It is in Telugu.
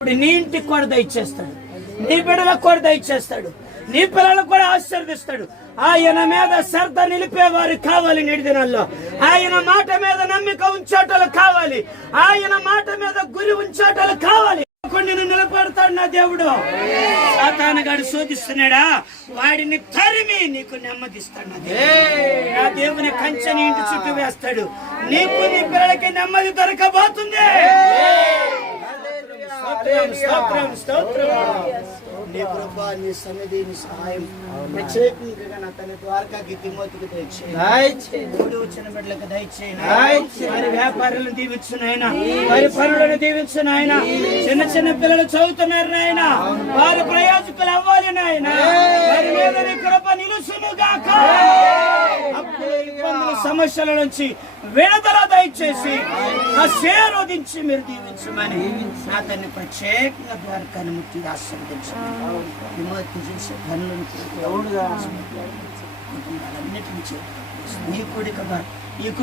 ఇప్పుడు నీ ఇంటికి కూడా దయచేస్తాడు. నీ బిడ్డలకు కూడా దయచేస్తాడు. నీ పిల్లలకు కూడా ఆశీర్దిస్తాడు ఆయన మీద శ్రద్ధ నిలిపేవారు కావాలి నేటి దినాల్లో. ఆయన మాట మీద నమ్మిక ఉంచేటలు కావాలి. ఆయన మాట మీద గురి ఉంచేటలు కావాలి. కొన్ని నిలబెడతాడు నా దేవుడు. సాతాను గాడు శోధిస్తున్నాడా? వాడిని తరిమి నీకు నెమ్మదిస్తాడు నా దేవుడు. నా దేవుని కంచెని ఇంటి చుట్టూ వేస్తాడు. నీకు నీ పిల్లలకి నెమ్మది దొరకబోతుంది. స్తోత్రం, స్తోత్రం. నీ కృప నీ సన్నిధి నీ సహాయం ప్రత్యేకంగా నా తన ద్వారకాకి తిమోతికి దయచేయి. మూడు వచ్చిన బిడ్డలకు దయచేయి. వారి వ్యాపారులను దీవించు నాయన. వారి పనులను దీవించు నాయన. చిన్న చిన్న పిల్లలు చదువుతున్నారు నాయన. వారి ప్రయోజకులు అవ్వాలి నాయన. వారి మీద నీ కృప అప్పులు ఇబ్బందులు సమస్యల నుంచి విడుదల దయచేసి ఆశీర్వదించి మీరు దీవించమని నా తన్ని ప్రత్యేకంగా ద్వారకాన్ని కనుముట్టి ఆశీర్వదించమని విమోచన చేసే పనులను కుటుంబాలన్నిటిని చేసి నీ కొడుకగా